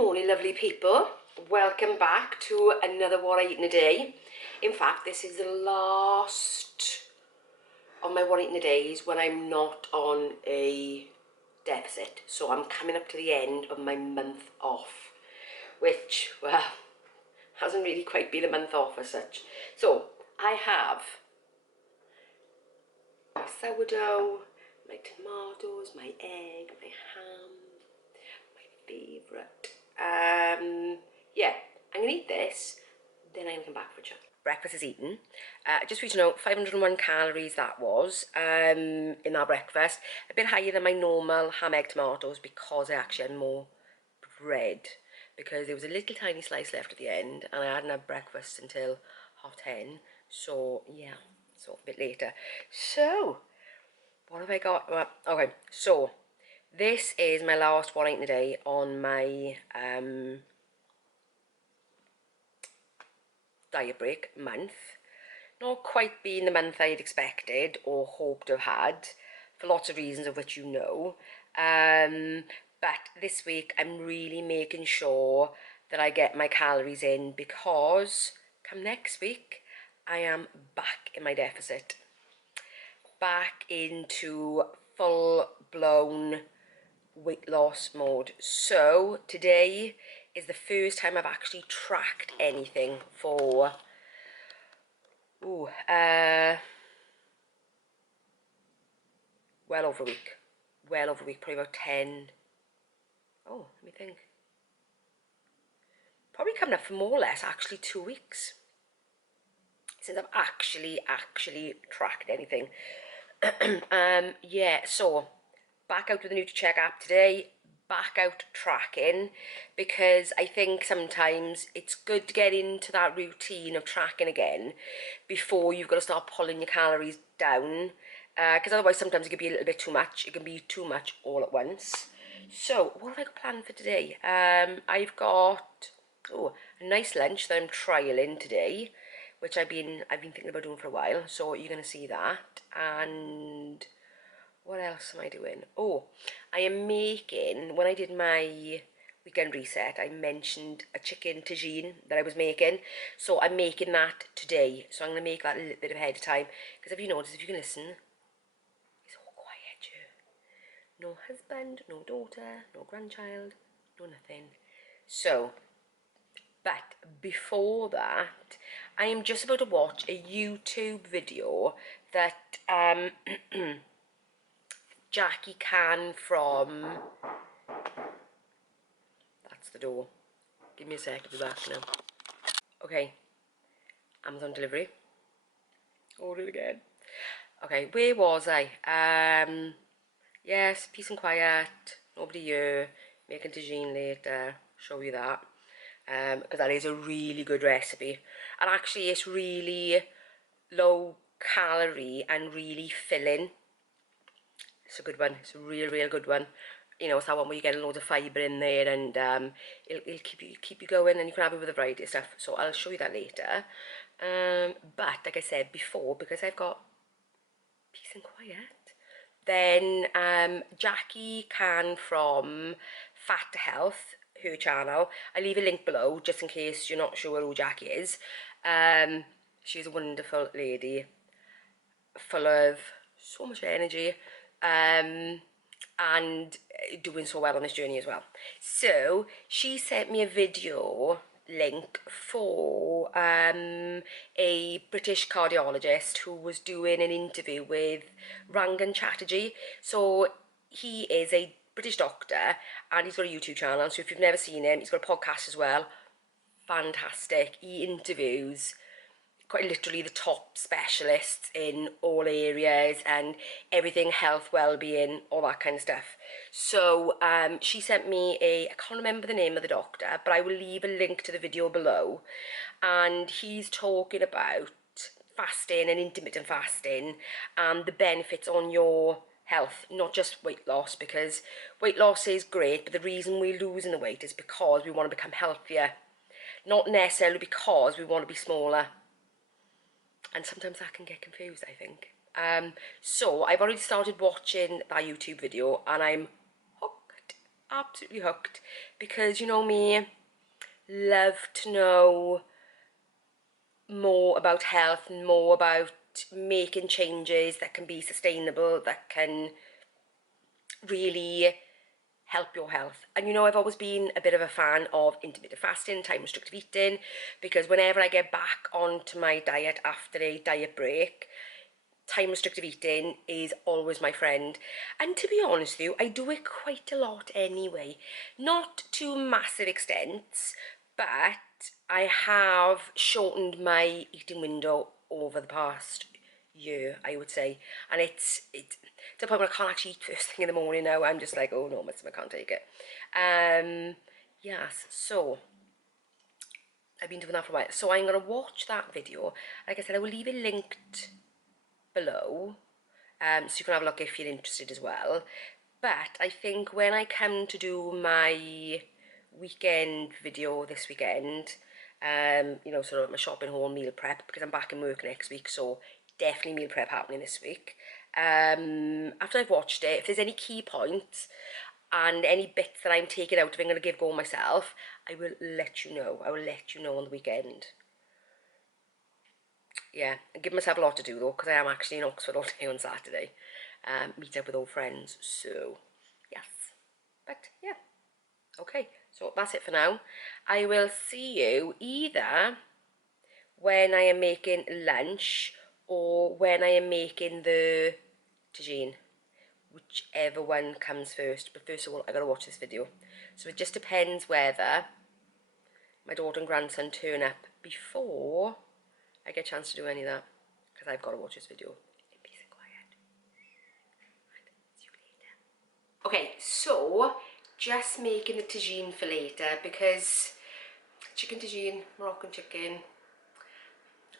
Morning, lovely people. Welcome back to another What I Eat in a Day. In fact, this is the last of my What I Eat in a Days when I'm not on a deficit. So I'm coming up to the end of my month off, which, well, hasn't really quite been a month off as such. So I have my sourdough, my tomatoes, my egg, my ham, my favourite. Yeah, I'm going to eat this, then I'm going to come back for a chat. Breakfast is eaten. Just for you to know, 501 calories that was in that breakfast. A bit higher than my normal ham, egg, tomatoes because I actually had more bread. Because there was a little tiny slice left at the end and I hadn't had breakfast until 10:30. So, yeah, so a bit later. So, what have I got? Well, okay, so this is my last What I Eat in a Day on my diet break month. Not quite being the month I had expected or hoped to have had, for lots of reasons of which you know. But this week I'm really making sure that I get my calories in because come next week I am back in my deficit. Back into full-blown weight loss mode. So today is the first time I've actually tracked anything for well over a week. Probably about 10. Oh, let me think. Probably coming up for more or less actually 2 weeks since I've actually tracked anything. Yeah, so back out with the NutriCheck app today, back out tracking, because I think sometimes it's good to get into that routine of tracking again before you've got to start pulling your calories down, because otherwise sometimes it can be a little bit too much. It can be too much all at once. So what have I got planned for today? I've got a nice lunch that I'm trialing today, which I've been thinking about doing for a while. So you're going to see that. And what else am I doing? Oh, I am making, when I did my weekend reset, I mentioned a chicken tagine that I was making. So I'm making that today. So I'm going to make that a little bit ahead of time. Because if you notice, if you can listen, it's all quiet here. No husband, no daughter, no grandchild, no nothing. So, but before that, I am just about to watch a YouTube video that Jackie Can from, that's the door, give me a sec, I'll be back now. Okay, Amazon delivery, order it again. Okay, where was I? Yes, peace and quiet, nobody here, making tagine later, show you that. Because that is a really good recipe, and actually it's really low calorie and really filling. It's a good one. It's a real good one. You know, it's that one where you get a load of fibre in there, and it'll keep you going, and you can have it with a variety of stuff. So I'll show you that later. But like I said before, because I've got peace and quiet, then Jackie Can from Fat to Health, her channel. I leave a link below just in case you're not sure who Jackie is. She's a wonderful lady, full of so much energy, and doing so well on this journey as well. So she sent me a video link for a British cardiologist who was doing an interview with Rangan Chatterjee. So he is a British doctor and he's got a YouTube channel, so if you've never seen him, he's got a podcast as well. Fantastic. He interviews quite literally the top specialists in all areas and everything, health, well-being, all that kind of stuff. So she sent me I can't remember the name of the doctor, but I will leave a link to the video below, and he's talking about fasting and intermittent fasting and the benefits on your health, not just weight loss, because weight loss is great, but the reason we're losing the weight is because we want to become healthier, not necessarily because we want to be smaller. And sometimes that can get confused, I think. So I've already started watching that YouTube video and I'm hooked. absolutely hooked, because you know me, love to know more about health and more about making changes that can be sustainable, that can really help your health. And you know, I've always been a bit of a fan of intermittent fasting, time restricted eating, because whenever I get back onto my diet after a diet break, time restricted eating is always my friend. And to be honest with you, I do it quite a lot anyway. Not to massive extents, but I have shortened my eating window over the past year, I would say. And it's to the point where I can't actually eat first thing in the morning now. I'm just like, oh no, my stomach can't take it. Yes, so I've been doing that for a while. So I'm going to watch that video. Like I said, I will leave it linked below, so you can have a look if you're interested as well. But I think when I come to do my weekend video this weekend, you know, sort of my shopping haul, meal prep, because I'm back in work next week, so definitely meal prep happening this week. After I've watched it, if there's any key points and any bits that I'm taking out, if I'm going to give go myself, I will let you know. I will let you know on the weekend. Yeah, I give myself a lot to do though, because I am actually in Oxford all day on Saturday. Meet up with old friends, so yes. But yeah, okay, so that's it for now. I will see you either when I am making lunch or when I am making the tagine, whichever one comes first. But first of all, I gotta watch this video. So it just depends whether my daughter and grandson turn up before I get a chance to do any of that, because I've got to watch this video in peace and quiet. Right, see you later. Okay, so just making the tagine for later, because chicken tagine, Moroccan chicken,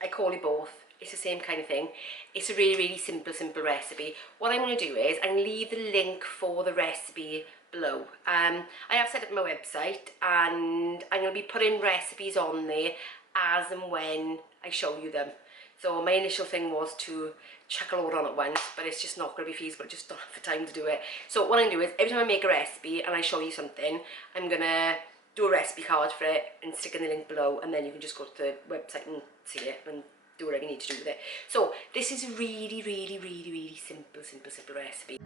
I call it both. It's the same kind of thing. It's a really, really simple recipe. What I'm going to do is I'm going to leave the link for the recipe below. I have set up my website, and I'm going to be putting recipes on there as and when I show you them. So my initial thing was to chuck a load on at once, but it's just not going to be feasible. I just don't have the time to do it. So what I'm going to do is every time I make a recipe and I show you something, I'm going to do a recipe card for it and stick in the link below, and then you can just go to the website and see it and do whatever you need to do with it. So this is a really, really, really, really simple recipe.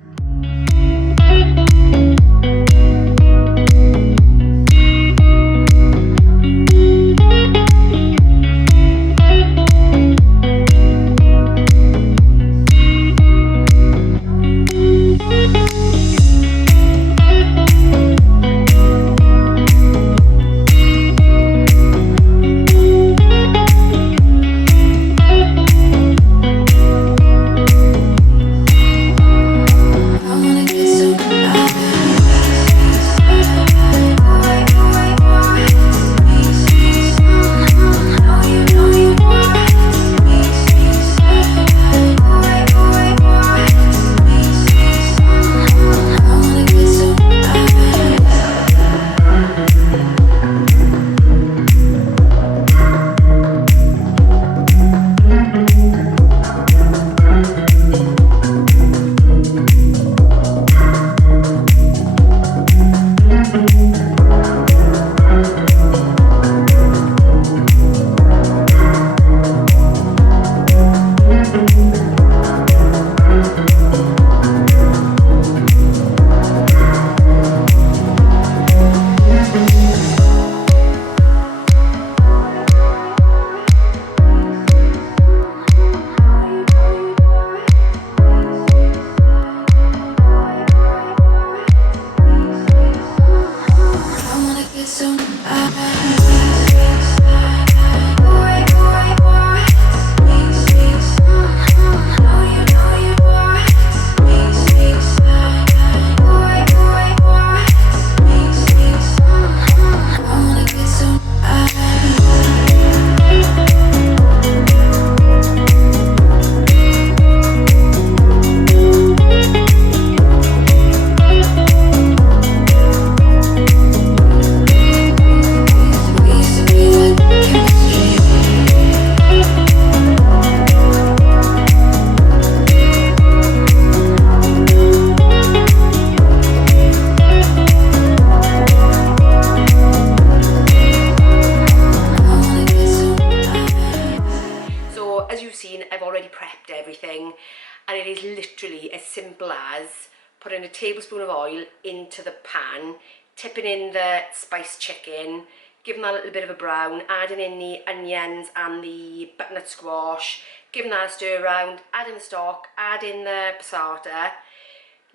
and it is literally as simple as putting a tablespoon of oil into the pan, tipping in the spiced chicken, giving that a little bit of a brown, adding in the onions and the butternut squash, giving that a stir around, adding the stock, adding the passata,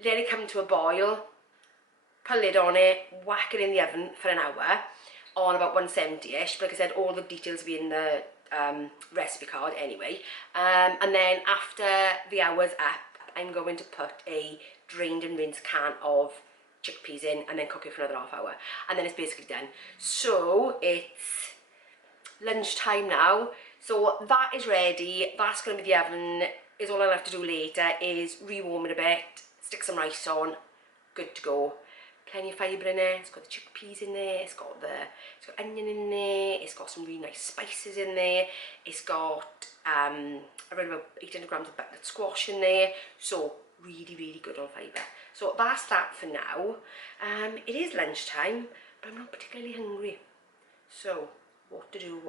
let it come to a boil, put a lid on it, whack it in the oven for an hour on about 170ish. But like I said, all the details will be in the recipe card anyway. And then after the hour's up, I'm going to put a drained and rinsed can of chickpeas in and then cook it for another half hour. And then it's basically done. So it's lunchtime now. So that is ready. That's going to be the oven. Is all I'll have to do later is rewarm it a bit, stick some rice on, good to go. Plenty of fibre in it. It's got the chickpeas in there. It's got onion in there. It's got some really nice spices in there. It's got around about 800 grams of butternut squash in there. So really, really good on fibre. So that's that for now. It is lunchtime, but I'm not particularly hungry. So what to do?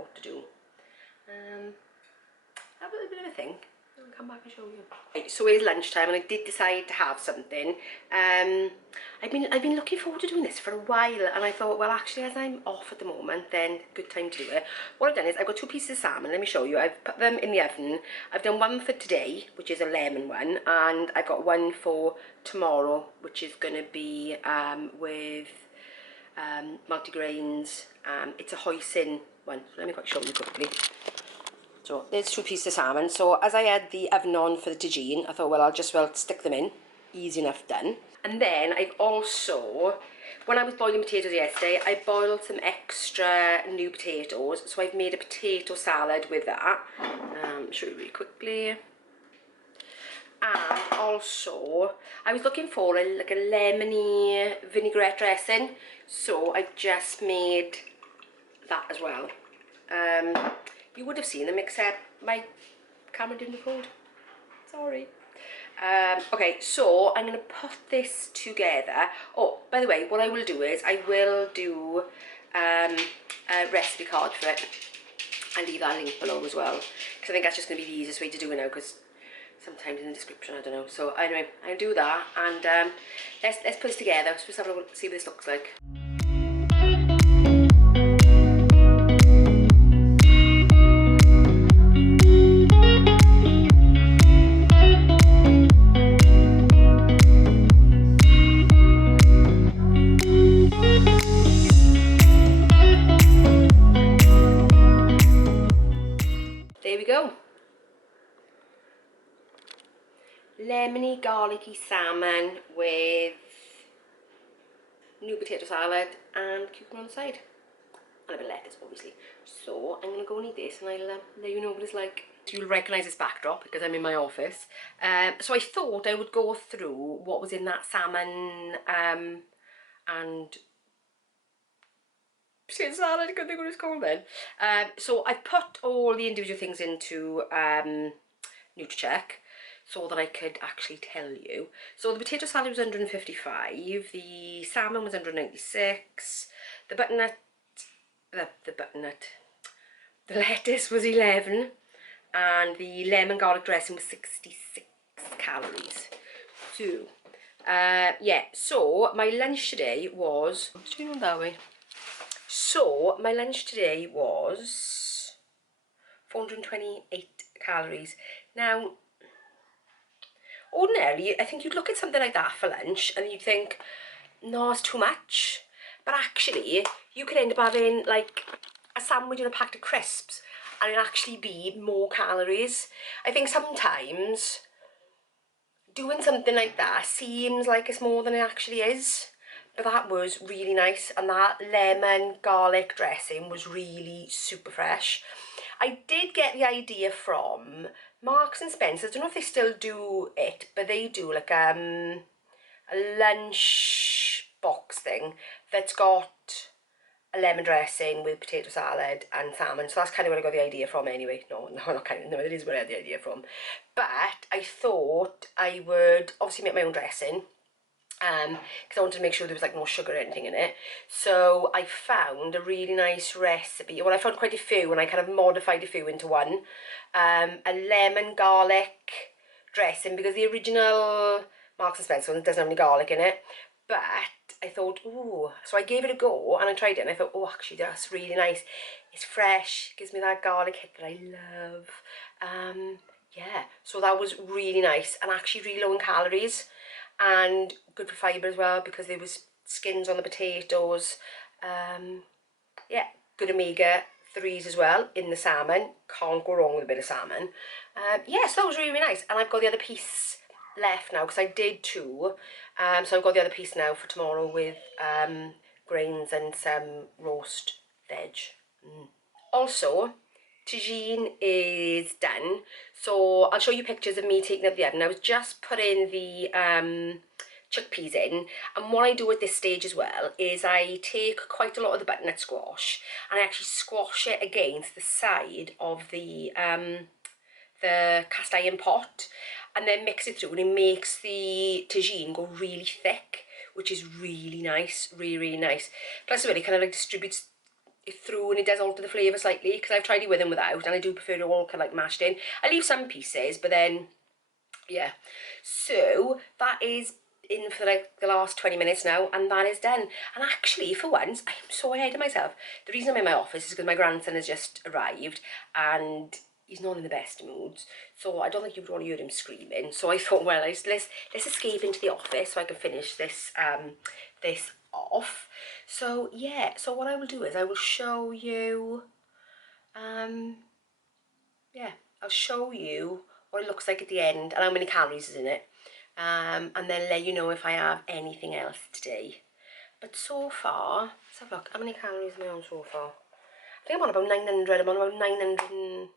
Have a little bit of a think. I'll come back and show you. Right, so it is lunchtime and I did decide to have something. I've been looking forward to doing this for a while, and I thought, well, actually, as I'm off at the moment, then good time to do it. What I've done is I've got 2 pieces of salmon. Let me show you. I've put them in the oven. I've done one for today, which is a lemon one, and I've got one for tomorrow, which is going to be with multigrains. It's a hoisin one. So let me show you quickly. So there's 2 pieces of salmon. So as I had the oven on for the tagine, I thought, well, I'll just stick them in. Easy enough done. And then I've also, when I was boiling potatoes yesterday, I boiled some extra new potatoes. So I've made a potato salad with that. Show you really quickly. And also, I was looking for like a lemony vinaigrette dressing. So I've just made that as well. You would have seen them, except my camera didn't record. Sorry. Okay, so I'm going to put this together. Oh, by the way, what I will do is I will do a recipe card for it. I'll leave that link below as well, because I think that's just going to be the easiest way to do it now, because sometimes in the description, I don't know. So anyway, I'll do that, and let's put this together. So let's have a look, see what this looks like. There we go. Lemony, garlicky salmon with new potato salad and cucumber on the side. And a bit of lettuce, obviously. So I'm going to go and eat this, and I'll let you know what it's like. So you'll recognise this backdrop because I'm in my office. So I thought I would go through what was in that salmon and potato salad, I couldn't think what it's called then. So I've put all the individual things into NutriCheck so that I could actually tell you. So the potato salad was 155, the salmon was 196, the lettuce was 11, and the lemon garlic dressing was 66 calories. So yeah, so my lunch today was, that way. So my lunch today was 428 calories. Now, ordinarily, I think you'd look at something like that for lunch and you'd think, no, it's too much. But actually, you could end up having like a sandwich and a packet of crisps, and it'd actually be more calories. I think sometimes doing something like that seems like it's more than it actually is. But that was really nice, and that lemon garlic dressing was really super fresh. I did get the idea from Marks and Spencer's. I don't know if they still do it, but they do like a lunch box thing that's got a lemon dressing with potato salad and salmon. So that's kind of where I got the idea from anyway. No, not kind of, no, it is where I had the idea from. But I thought I would obviously make my own dressing, because I wanted to make sure there was like no sugar or anything in it. So I found a really nice recipe. Well, I found quite a few, and I kind of modified a few into one. A lemon garlic dressing because the original Marks and Spencer one doesn't have any garlic in it. But I thought, ooh, so I gave it a go and I tried it and I thought, oh, actually that's really nice. It's fresh, gives me that garlic hit that I love. Yeah, so that was really nice and actually really low in calories and good for fibre as well because there was skins on the potatoes. Yeah, good omega-3s as well in the salmon. Can't go wrong with a bit of salmon. Yeah, so that was really, really nice. And I've got the other piece left now because I did two. So I've got the other piece now for tomorrow with grains and some roast veg. Also, tagine is done. So I'll show you pictures of me taking out the oven. I was just putting the chickpeas in, and what I do at this stage as well is I take quite a lot of the butternut squash and I actually squash it against the side of the cast iron pot and then mix it through, and it makes the tagine go really thick, which is really nice, really, really nice. Plus it kind of like distributes it through and it does alter the flavour slightly because I've tried it with and without, and I do prefer it all kind of like mashed in. I leave some pieces, but then yeah. So that is in for like the last 20 minutes now, and that is done. And actually, for once, I am so ahead of myself. The reason I'm in my office is because my grandson has just arrived and he's not in the best moods, so I don't think you would want to hear him screaming. So I thought, well, let's escape into the office so I can finish this this off. So yeah, so what I will do is I will show you yeah, I'll show you what it looks like at the end and how many calories is in it, and then let you know if I have anything else today. But so far, let's have a look, how many calories am I on so far? I think I'm on about 900, I'm on about 900,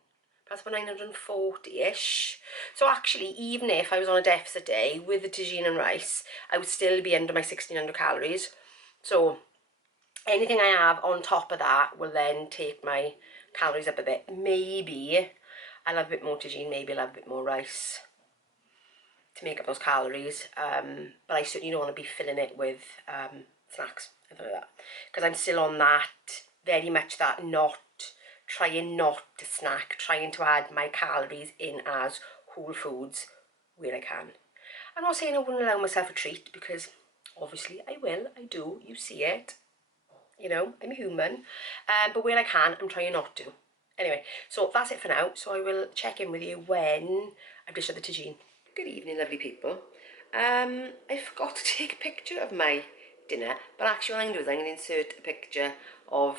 that's about 940-ish. So actually, even if I was on a deficit day with the tagine and rice, I would still be under my 1600 calories. So anything I have on top of that will then take my calories up a bit. Maybe I'll have a bit more tagine, maybe I'll have a bit more rice to make up those calories. But I certainly don't want to be filling it with snacks, anything like that. Because I'm still on that, very much that trying not to snack, trying to add my calories in as whole foods where I can. I'm not saying I wouldn't allow myself a treat, because obviously I will, I do, you see it. You know, I'm human, but where I can, I'm trying not to. Anyway, so that's it for now. So I will check in with you when I've dished out the tagine. Good evening, lovely people. I forgot to take a picture of my dinner, but actually what I'm going to do is I'm going to insert a picture of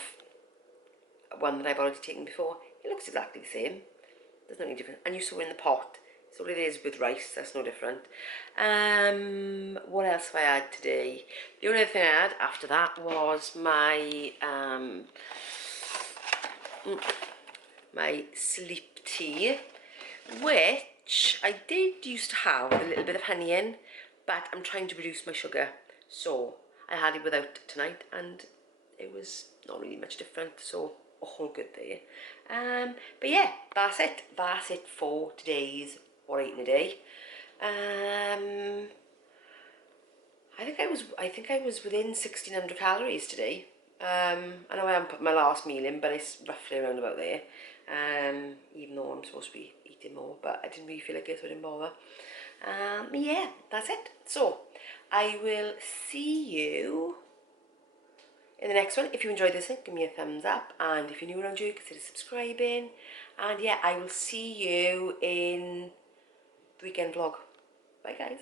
one that I've already taken before. It looks exactly the same. There's nothing different. And you saw in the pot. So it is with rice, that's no different. What else have I had today? The only thing I had after that was my my sleep tea, which I did used to have with a little bit of honey in, but I'm trying to reduce my sugar. So I had it without tonight and it was not really much different, so all good there. But yeah, that's it. That's it for today's What I Eat in a Day. I think I was within 1600 calories today. I know I haven't put my last meal in, but it's roughly around about there. Even though I'm supposed to be eating more, but I didn't really feel like it, so I didn't bother. Yeah, that's it. So I will see you in the next one. If you enjoyed this, give me a thumbs up, and if you're new around here, consider subscribing. And yeah, I will see you in the weekend vlog. Bye guys.